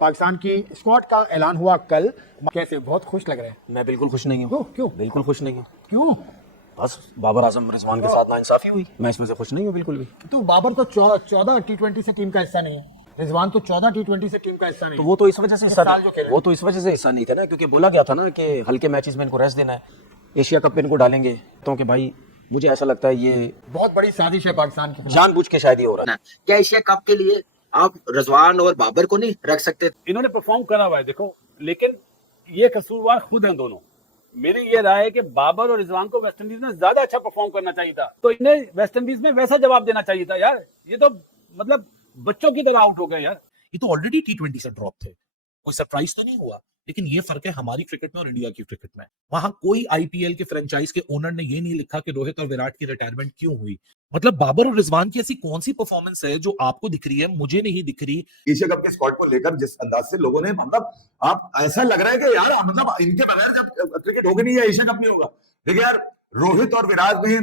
पाकिस्तान की स्क्वाड का ऐलान हुआ कल, कैसे? बहुत खुश लग रहे हैं। मैं बिल्कुल खुश नहीं हूँ। क्यों? बिल्कुल खुश नहीं हूँ। क्यों? बस बाबर आजम रिजवान के साथ नाइंसाफी हुई, मैं इसमें से खुश नहीं हूँ बिल्कुल भी। तो बाबर तो 14 T20 से टीम का हिस्सा नहीं है, रिजवान तो 14 T20 से टीम का हिस्सा नहीं तो है। वो तो इस वजह से हिस्सा साल जो खेले। वो तो इस वजह से हिस्सा नहीं थे ना, क्योंकि बोला गया था ना कि हल्के मैचेस में इनको रेस्ट देना है, एशिया कप में इनको डालेंगे। तो कि भाई मुझे ऐसा लगता है ये बहुत बड़ी साजिश है पाकिस्तान की। जानबूझ के शायद ये हो रहा है। क्या एशिया कप के लिए आप रिजवान और बाबर को नहीं रख सकते? इन्होंने परफॉर्म करा हुआ है देखो, लेकिन ये कसूरवार खुद हैं दोनों। मेरी ये राय है कि बाबर और रिजवान को वेस्ट इंडीज में ज्यादा अच्छा परफॉर्म करना चाहिए था, तो इन्हें वेस्ट इंडीज में वैसा जवाब देना चाहिए था यार। ये तो मतलब बच्चों की तरह आउट हो गए यार। ये तो ऑलरेडी T20 से ड्रॉप थे, कोई सरप्राइज तो नहीं हुआ। लेकिन ये फर्क है हमारी क्रिकेट में और इंडिया की क्रिकेट में। वहां कोई आईपीएल के फ्रेंचाइज के ओनर ने ये नहीं लिखा कि रोहित और विराट की रिटायरमेंट क्यों हुई। मतलब बाबर और रिजवान की ऐसी कौन सी परफॉर्मेंस है जो आपको दिख रही है, मुझे नहीं दिख रही। एशिया कप के स्क्वाड को लेकर जिस अंदाज से लोगों ने, मतलब आप ऐसा लग रहा है कि यार मतलब इनके बगैर जब क्रिकेट होगी नहीं या एशिया कप नहीं होगा। देखिए यार, रोहित और विराट ने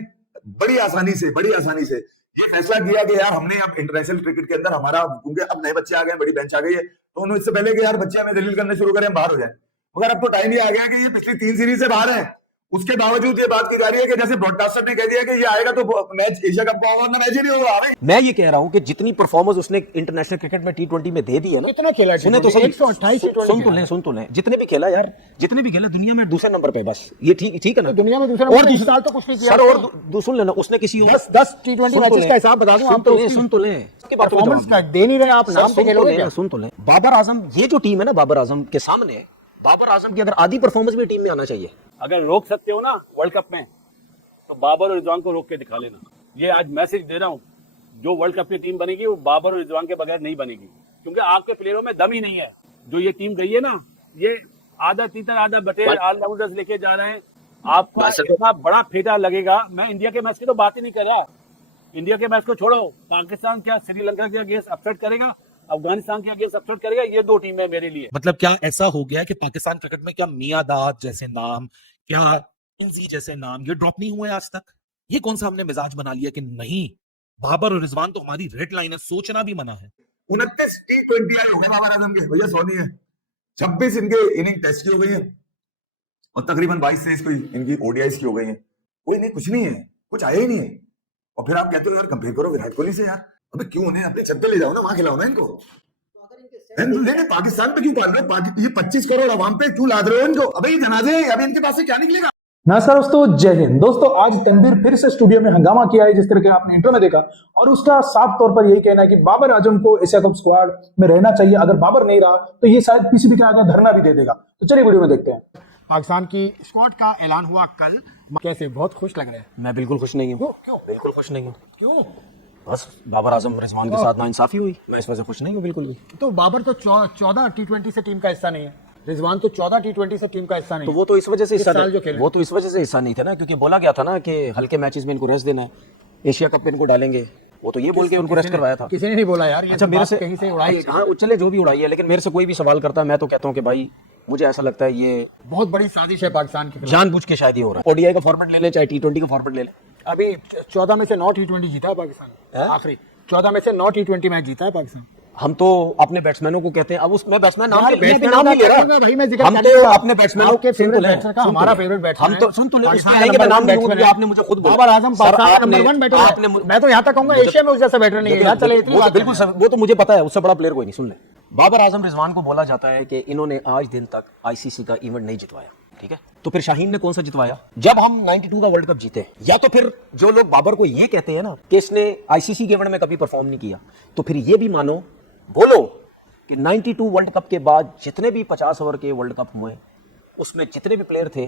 बड़ी आसानी से ये फैसला किया कि यार हमने अब इंटरनेशनल क्रिकेट के अंदर हमारा, क्योंकि अब नए बच्चे आ गए, बड़ी बेंच आ गई है, तो उन्होंने इससे पहले कि यार बच्चे हमें दलील करने शुरू करें, हम बाहर हो जाए। मगर अब तो टाइम ही आ गया कि ये पिछली 3 सीरीज से बाहर है। उसके बावजूद ये बात की जा रही है कि जैसे ब्रॉडकास्टर ने कह दिया कि ये आएगा तो मैच एशिया कप का होगा, ना मैच ही नहीं होगा। मैं ये कह रहा हूँ कि जितनी परफॉर्मेंस उसने इंटरनेशनल क्रिकेट में T20 में दे दी है ना, कितना खेला? सुने तो सही, 128 सुन तो लें, जितने भी खेला यार, जितने भी खेला दुनिया में दूसरे नंबर पे, बस ये ठीक है ना। दुनिया में दूसरा और नंबर, इस साल तो कुछ नहीं किया। सर और सुन लेना, उसने किसी 10 T20 मैचेस का हिसाब बता दूं आप तो। सुन तो लें, उसकी बात परफॉर्मेंस का दे नहीं रहे आप, नाम पे खेलोगे क्या? सुन तो लें। बाबर आजम, ये जो टीम है ना, बाबर आजम के सामने, बाबर आजम की अगर आधी परफॉर्मेंस भी टीम में आना चाहिए। अगर रोक सकते हो ना वर्ल्ड कप में, तो बाबर और रिजवान को रोक के दिखा लेना। ये आज मैसेज दे रहा हूँ, जो वर्ल्ड कप की टीम बनेगी वो बाबर और रिजवान के बगैर नहीं बनेगी, क्योंकि आपके प्लेयरों में दम ही नहीं है। जो ये टीम गई है ना, ये आधा तीतर आधा बटेर ऑलराउंडर्स लेके जा रहे हैं। आपको इतना बड़ा फेटा लगेगा। मैं इंडिया के मैच की तो बात ही नहीं कर रहा। इंडिया के मैच को छोड़ो, पाकिस्तान क्या श्रीलंका के अगेंस्ट अपसेट करेगा, अफगानिस्तान के अगेंस्ट अपसेट करेगा, ये 2 टीमें मेरे लिए। मतलब क्या ऐसा हो गया कि पाकिस्तान क्रिकेट में क्या मियादाद जैसे नाम, क्या इंजी जैसे नाम ये ड्रॉप नहीं हुए आज तक? ये कौन सा हमने मिजाज बना लिया कि नहीं, बाबर और रिजवान तो हमारी रेड लाइन है, सोचना भी मना है। 29 T20 आई हो गए बाबर आजम के, भैया 100 नहीं है। 26 इनके इनिंग टेस्ट की हो गई है और तकरीबन 22 से इसको इनकी ओडीआईस की हो गई है। कोई नहीं, कुछ नहीं है, कुछ आया ही नहीं है। और फिर आप कहते हो यार कंपेयर करो विराट कोहली से। यार अबे क्यों उन्हें अपने छत पे ले जाओ ना, वहां खिलाओ ना इनको। नहीं, पाकिस्तान पे क्यों पाल रहे हो? ये 25 करोड़ आवाम पे क्यों लाद रहे हो इनको? अबे ये जनाजे, अभी इनके पास से क्या निकलेगा? नमस्कार दोस्तों, जय हिंद। दोस्तों आज तनवीर फिर से स्टूडियो में हंगामा किया है, जिस तरह के आपने इंट्रो में देखा, और उसका साफ तौर पर यही कहना है कि बाबर आजम को एशिया कप स्क्वाड में रहना चाहिए। अगर बाबर नहीं रहा तो ये शायद पीसीबी के आगे धरना भी दे देगा। तो चलिए वीडियो में देखते हैं। पाकिस्तान की स्क्वाड का ऐलान हुआ कल, कैसे? बहुत खुश लग रहे हैं। मैं बिल्कुल खुश नहीं हूँ। क्यों? बिल्कुल खुश नहीं हूँ। क्यों? बस बाबर आजम रिजवान के साथ नाइंसाफी हुई, मैं इस वजह से खुश नहीं हूँ बिल्कुल भी। तो बाबर तो 14 T20 से टीम का हिस्सा नहीं है, रिजवान तो 14 T20 से टीम का हिस्सा नहीं तो है। वो तो इस वजह से हिस्सा साल जो खेले। वो तो इस वजह से हिस्सा नहीं थे ना, क्योंकि बोला गया था ना कि हल्के मैचेस में इनको रेस्ट देना है, एशिया कप में इनको डालेंगे। वो तो ये बोल के उनको रेस्ट करवाया था। किसी ने नहीं बोला यार, ये अच्छा, मेरे से कहीं से उड़ाई है। हाँ चले जो भी उड़ाई है, लेकिन मेरे से कोई भी सवाल करता है, मैं तो कहता हूँ कि भाई मुझे ऐसा लगता है ये बहुत बड़ी साजिश है पाकिस्तान की। जानबूझ के शायद ये हो रहा है। ओडीआई का फॉर्मेट ले ले, चाहे T20 का फॉर्मेट ले ले। अभी 14 में से 9 T20 जीता है पाकिस्तान। आखिरी 14 में से 9 T20 मैच जीता है पाकिस्तान। हम तो अपने बैट्समैनों को कहते हैं, अब उसमें बैट्समैन नाम यार, नहीं ले बैट्समैन भाई, मैं जिक्र हम कर तो रहा हूं। अपने बैट्समैनों आपके फेवरेट बैट्समैन का हमारा फेवरेट बैट्समैन हम तो सुन तो ले, पाकिस्तान उसमें आएंगे, मैं नाम नहीं लूंगा, बैट्समैन आपने मुझे खुद बोला। बाबर आजम पाकिस्तान का आपने- नंबर 1 बैटर आपने है। मैं तो यहाँ तक कहूंगा एशिया में उस जैसा बैटर नहीं है यार। चले इतनी वो तो बात बिल्कुल वो तो मुझे पता है, उससे बड़ा प्लेयर कोई नहीं। सुन ले, बाबर आजम रिजवान को बोला जाता है कि इन्होंने आज दिन तक आईसीसी का इवेंट नहीं जितवाया, ठीक है? तो फिर शाहीन ने कौन सा जितवाया जब हम 92 का वर्ल्ड कप जीते? या तो फिर जो लोग बाबर को ये कहते हैं ना कि इसने आईसीसी के इवेंट में कभी परफॉर्म नहीं किया, तो फिर ये भी मानो, बोलो कि 92 वर्ल्ड कप के बाद जितने भी 50 ओवर के वर्ल्ड कप हुए, उसमें जितने भी प्लेयर थे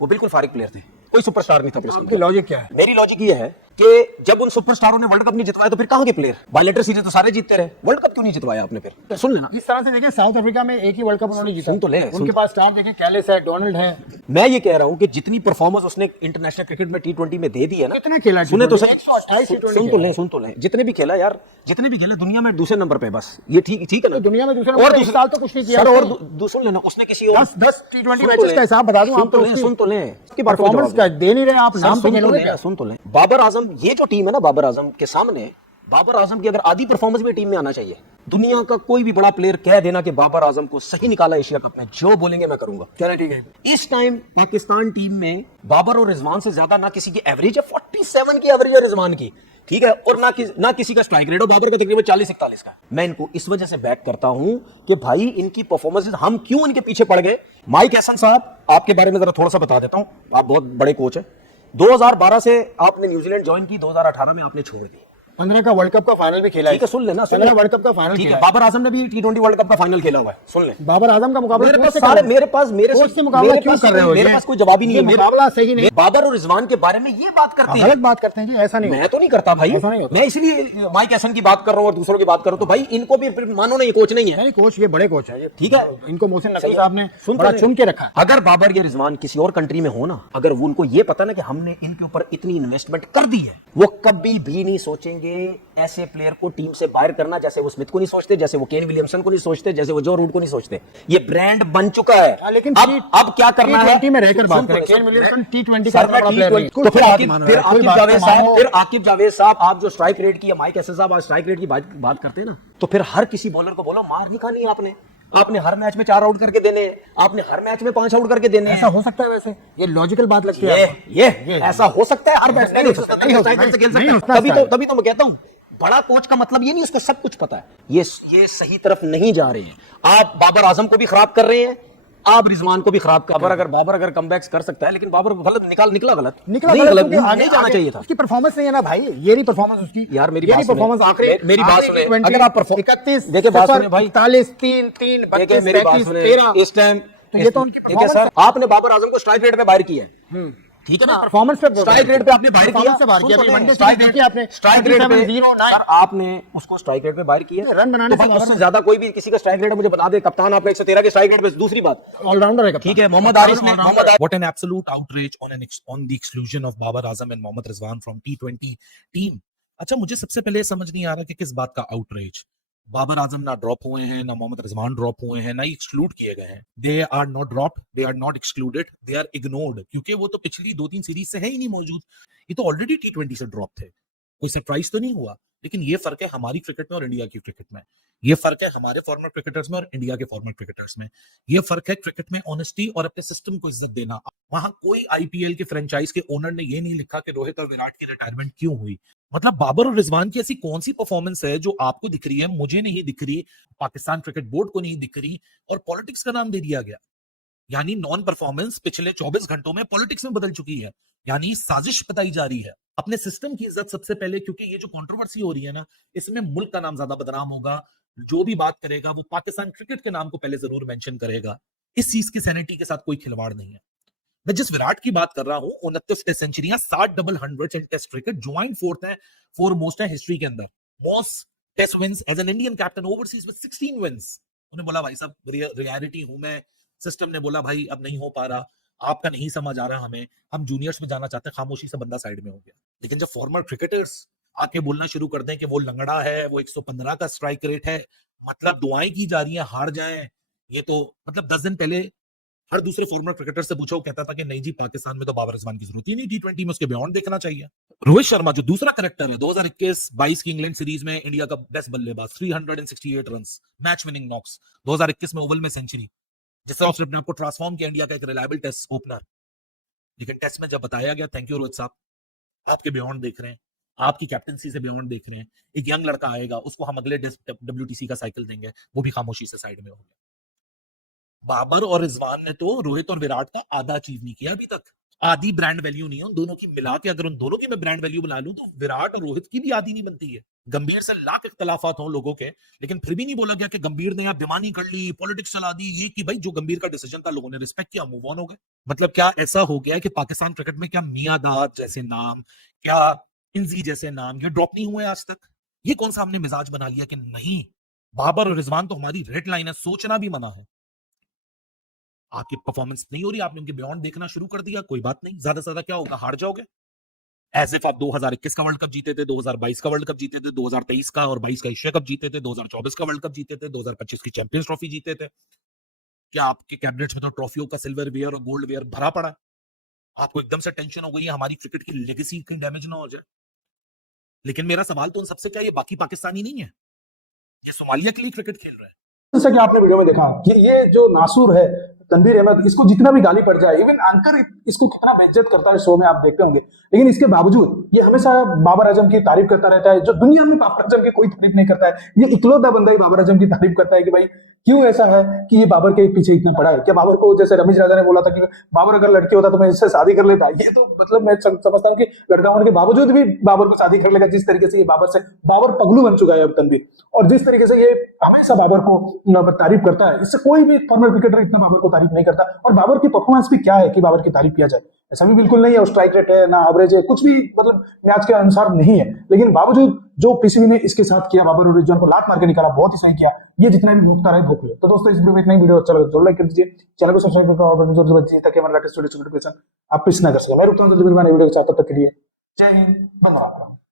वो बिल्कुल फारिग प्लेयर थे, कोई सुपरस्टार नहीं था। आपकी लॉजिक क्या है? मेरी लॉजिक ये है कि जब उन सुपरस्टारों ने वर्ल्ड कप नहीं जितवाया तो फिर कहां के प्लेयर? बायलेटर सीरीज तो सारे जीतते रहे, वर्ल्ड कप क्यों नहीं जितवाया आपने फिर? तो सुन लेना, इस तरह से देखिए, साउथ अफ्रीका में एक ही वर्ल्ड कप उन्होंने जीता। सुन तो ले, उनके पास स्टार देखें, कैलिस है, डोनाल्ड है। मैं ये कह रहा हूं कि जितनी परफॉर्मेंस उसने इंटरनेशनल क्रिकेट में T20 में दे दी है ना, कितना खेला? सुने तो 128 सुन तो ले, जितने भी खेला यार, जितने भी खेला दुनिया में दूसरे नंबर पे, बस ये ठीक है ना? दुनिया में दूसरे और नंबर, इस साल तो कुछ नहीं किया सर, और सुन लेना, उसने किसी और 10 T20 मैचेस का हिसाब बता दूं आपको। सुन तो ले, परफॉर्मेंस का दे नहीं रहे आप, नाम पे खेलोगे क्या? सुन तो ले, बाबर आजम, ये जो टीम है ना बाबर आजम के सामने, बाबर आजम की अगर आधी परफॉर्मेंस भी टीम में आना चाहिए, दुनिया का कोई भी बड़ा प्लेयर कह देना कि बाबर आजम को सही निकाला एशिया कप में, जो बोलेंगे मैं करूंगा। चलो ठीक है। इस टाइम पाकिस्तान टीम में बाबर और रिजवान से ज्यादा ना किसी की एवरेज है, 47 की एवरेज है रिजवान की, ठीक है, और ना किसी का स्ट्राइक रेट, और बाबर का तकरीबन 40-41 का। मैं इनको इस वजह से बैक करता हूं कि भाई इनकी परफॉर्मेंस, हम क्यों इनके पीछे पड़ गए। माइक एसन साहब, आपके बारे में जरा थोड़ा सा बता देता हूं, आप बहुत बड़े कोच हैं। 2012 से आपने न्यूजीलैंड ज्वाइन की, 2018 में आपने छोड़ दी। 15 का वर्ल्ड कप का फाइनल भी खेला है। ठीक है, सुन लेना, 15 वर्ल्ड कप का फाइनल ठीक है। खेला है। बाबर आजम ने भी T20 वर्ल्ड कप का फाइनल खेला हुआ है, सुन ले। बाबर आजम का मुकाबला मेरे कोच पास से सारे करो। मेरे कोच से मुकाबला क्यों कर रहे हो? मेरे पास कोई जवाब ही नहीं है। ये मुकाबला सही नहीं। बाबर और रिजवान के बारे में ये बात करते हैं, गलत बात करते हैं जी, ऐसा नहीं मैं तो नहीं करता भाई, ऐसा नहीं होता। मैं इसलिए माइक एसन की बात कर रहा हूं और दूसरों की बात कर रहा हूं, तो भाई इनको भी फिर मानो नहीं, ये कोच नहीं है। नहीं, कोच ये बड़े कोच है, ठीक है, इनको मोहसिन नकवी साहब ने सुन बड़ा तो चुन के रखा है। अगर बाबर या रिजवान किसी और कंट्री में हो ना, अगर वो उनको ये पता ना कि हमने इनके ऊपर इतनी इन्वेस्टमेंट कर दी है, वो कभी भी नहीं सोचेंगे ऐसे प्लेयर को टीम से बाहर करना, जैसे वो स्मिथ को नहीं सोचते, जैसे वो केन विलियमसन को नहीं सोचते, जैसे वो जो रूट को नहीं सोचते। ये ब्रांड बन चुका है। लेकिन अब क्या करना है, T20 में रहकर बात सुन तो करें, ले, केन विलियमसन T20 सर, का बड़ा प्लेयर नहीं है। तो फिर आकिब मानो। जावेद साहब, आप जो स्ट्राइक रेट की, माइक एसन साहब आज स्ट्राइक रेट की बात करते हैं ना, तो फिर हर किसी बॉलर को बोलो मार नहीं खानी है आपने हर मैच में 4 आउट करके देने हैं, आपने हर मैच में 5 आउट करके देने हैं। ऐसा हो सकता है? वैसे ये लॉजिकल बात लगती है आपको? ये ऐसा हो सकता है, हर मैच में नहीं हो सकता, तभी तो मैं कहता हूं बड़ा कोच का मतलब ये नहीं उसको सब कुछ पता है। ये सही तरफ नहीं जा रहे हैं। आप बाबर आजम को भी खराब कर रहे हैं, आप रिजवान को भी खराब कर रहे हैं। बाबर अगर कमबैक्स कर सकता है, लेकिन बाबर गलत निकला गलत नहीं जाना चाहिए था। उसकी परफॉर्मेंस नहीं है ना भाई, ये नहीं परफॉर्मेंस उसकी यार मेरी परफॉर्मेंस आखिरी, मेरी बात सुने, अगर आप 31 देखिए बात सुने भाई, 41 3 3 देखिए 32 मेरी बात 35 सुने, 13 इस टाइम तो ये तो उनकी ठीक है performance सर, आपने बाबर आजम को स्ट्राइक रेट पे बाहर किया है, ठीक है ना, परफॉर्मेंस पे स्ट्राइक रेट पे आपने बाहर किया, से बाहर किया, वनडे स्ट्राइक सीरीज रेट देखी आपने, स्ट्राइक रेट पे 37-09 सर आपने उसको स्ट्राइक रेट पे बाहर किया, रन बनाने तो से भाई उससे ज्यादा कोई भी किसी का स्ट्राइक रेट मुझे बता दे, कप्तान आपका 113 के स्ट्राइक रेट पे। दूसरी बात, ऑलराउंडर है, ठीक है, मोहम्मद आरिफ ने What an absolute outrage on the exclusion of Babar Azam and Mohammad Rizwan from T20 team. अच्छा, मुझे सबसे पहले समझ नहीं आ रहा कि किस बात का आउटरेज। बाबर आजम ना ड्रॉप हुए हैं, ना मोहम्मद रिजवान ड्रॉप हुए हैं, ना ही एक्सक्लूड किए गए हैं। They are not drop, they are not excluded, they are ignored, क्योंकि वो तो पिछली 2-3 सीरीज से है ही नहीं मौजूद। ये तो ऑलरेडी T20 से ड्रॉप थे, कोई सरप्राइज तो नहीं हुआ। लेकिन ये फर्क है हमारी क्रिकेट में और इंडिया की क्रिकेट में, ये फर्क है हमारे फॉर्मर क्रिकेटर्स में और इंडिया के फॉर्मर क्रिकेटर्स में, ये फर्क है क्रिकेट में ऑनेस्टी और अपने सिस्टम को इज्जत देना। वहां कोई आईपीएल के फ्रेंचाइज के ओनर ने ये नहीं लिखा कि रोहित और विराट की रिटायरमेंट क्यों हुई। मतलब बाबर और रिजवान की ऐसी कौन सी परफॉर्मेंस है जो आपको दिख रही है, मुझे नहीं दिख रही, पाकिस्तान क्रिकेट बोर्ड को नहीं दिख रही, और पॉलिटिक्स का नाम दे दिया गया। यानी नॉन परफॉर्मेंस पिछले 24 घंटों में पॉलिटिक्स में बदल चुकी है, यानी साजिश बताई जा रही है। अपने सिस्टम की इज्जत सबसे पहले, क्योंकि ये जो कंट्रोवर्सी हो रही है ना, इसमें मुल्क का नाम ज्यादा बदनाम होगा। जो भी बात करेगा वो पाकिस्तान क्रिकेट के नाम को पहले जरूर मेंशन करेगा। इस चीज की सैनिटी के साथ कोई खिलवाड़ नहीं है। मैं जिस विराट की बात कर रहा हूं, 29 टेस्ट सेंचुरियां, 60 double hundreds in test cricket, joint foremost है हिस्ट्री के अंदर। Most test wins as an Indian captain overseas with 16 wins. उन्हें बोला भाई साहब रियलिटी हूं मैं, सिस्टम ने बोला भाई अब नहीं हो पा रहा, आपका नहीं समझ आ रहा, हमें हम जूनियर्स में जाना चाहते हैं, खामोशी से बंदा साइड में हो गया। लेकिन जब फॉर्मर क्रिकेटर्स आके बोलना शुरू कर दें कि वो लंगड़ा है, वो 115 का स्ट्राइक रेट है, मतलब दुआएं की जा रही हैं हार जाएं, ये तो मतलब 10 दिन पहले हर दूसरे फॉर्मर क्रिकेटर से पूछा, वो कहता था कि नहीं जी पाकिस्तान में तो बाबर रिजवान की जरूरत ही नहीं, T20 में उसके बियॉन्ड देखना चाहिए। रोहित शर्मा जो दूसरा करेक्टर है, 2021-22 की इंग्लैंड सीरीज में इंडिया का बेस्ट बल्लेबाज, 368 रन, मैच विनिंग नॉक्स, 2021 में ओवल में सेंचुरी, जिससे उसने अपने आपको ट्रांसफॉर्म किया, इंडिया का एक रिलायबल टेस्ट ओपनर। लेकिन टेस्ट में जब बताया गया, थैंक यू रोहित साहब, आपके बियॉन्ड देख रहे हैं, आपकी कैप्टनसी से बियॉन्ड देख रहे हैं, एक यंग लड़का आएगा उसको हम अगले WTC का साइकिल देंगे, वो भी खामोशी से साइड में हो गया। बाबर और रिजवान ने तो रोहित और विराट का आधा अचीव नहीं किया अभी तक। आधी ब्रांड वैल्यू नहीं है उन दोनों की मिला के, अगर उन दोनों की मैं ब्रांड वैल्यू बना लूं तो विराट और रोहित की भी आधी नहीं बनती है। गंभीर से लाख इख्तलाफात हो लोगों के, लेकिन फिर भी नहीं बोला गया कि गंभीर ने यहाँ बेमानी कर ली, पॉलिटिक्स चला दी, ये कि भाई जो गंभीर का डिसीजन था लोगों ने रिस्पेक्ट किया, मूव ऑन हो गए। मतलब क्या ऐसा हो गया कि पाकिस्तान क्रिकेट में क्या मियादाद जैसे नाम, क्या इंजी जैसे नाम ये ड्रॉप नहीं हुए आज तक? ये कौन सा हमने मिजाज बना लिया कि नहीं बाबर और रिजवान तो हमारी रेड लाइन है, सोचना भी मना है। आपकी परफॉर्मेंस नहीं हो रही, आपने उनके बियॉन्ड देखना शुरू कर दिया, कोई बात नहीं, ज्यादा से ज्यादा क्या होगा, हार जाओगे। एज इफ आप 2021 का वर्ल्ड कप जीते थे, 2022 का वर्ल्ड कप जीते थे, 2023 का और 22 का एशिया कप जीते थे, 2024 का वर्ल्ड कप जीते थे, 2025 की चैंपियंस ट्रॉफी जीते थे। क्या आपके कैबिनेट्स में तो ट्रॉफियों का सिल्वर वेयर और गोल्ड वेयर भरा पड़ा है? आपको एकदम से टेंशन हो गई है हमारी क्रिकेट की लेगेसी कहीं डैमेज ना हो जाए। लेकिन मेरा सवाल तो उन सबसे क्या ये बाकी पाकिस्तानी नहीं है, ये सोमालिया के लिए क्रिकेट खेल रहा है। जैसा कि आपने वीडियो में देखा कि ये जो नासूर है तनवीर अहमद, इसको जितना भी गाली पड़ जाए, इवन एंकर इसको कितना बेइज्जत करता है शो में, आप देखते होंगे, लेकिन इसके बावजूद ये हमेशा बाबर आजम की तारीफ करता रहता है। जो दुनिया में बाबर आजम की कोई तारीफ नहीं करता है, ये इकलौता बंदा ही बाबर आजम की तारीफ करता है कि भाई क्यों ऐसा है कि ये बाबर के पीछे इतना पड़ा है। क्या बाबर को, जैसे रमीज राजा ने बोला था कि बाबर अगर लड़की होता तो मैं इससे शादी कर लेता, ये तो मतलब मैं समझता हूँ कि लड़का होने के बावजूद भी बाबर को शादी कर लेगा। जिस तरीके से ये बाबर पगलू बन चुका है अब तनवीर, और जिस तरीके से ये हमेशा बाबर को तारीफ करता है, इससे कोई भी फॉर्मर क्रिकेटर इतना बाबर को तारीफ नहीं करता। और बाबर की परफॉर्मेंस भी क्या है कि बाबर की तारीफ किया जाए, ऐसा भी बिल्कुल नहीं है। स्ट्राइक रेट है ना, एवरेज है, कुछ भी मतलब मैच के अनुसार नहीं है, लेकिन बावजूद जो पीसीबी ने इसके साथ किया, बाबर और रिजवान को लात मार के निकाला, बहुत ही सही किया। ये जितना भी भूखता रहे भूख ले। तो दोस्तों इस वीडियो में इतना ही। वीडियो अच्छा लगा जरूर लाइक कर दीजिए, चैनल को सब्सक्राइब करके और जोर से बजिए ताकि हमारा लेटेस्ट वीडियो नोटिफिकेशन आप मिस ना कर सके। मैं रुकता हूं जल्दी वीडियो के साथ, तब तक के लिए जय हिंद, वंदे मातरम।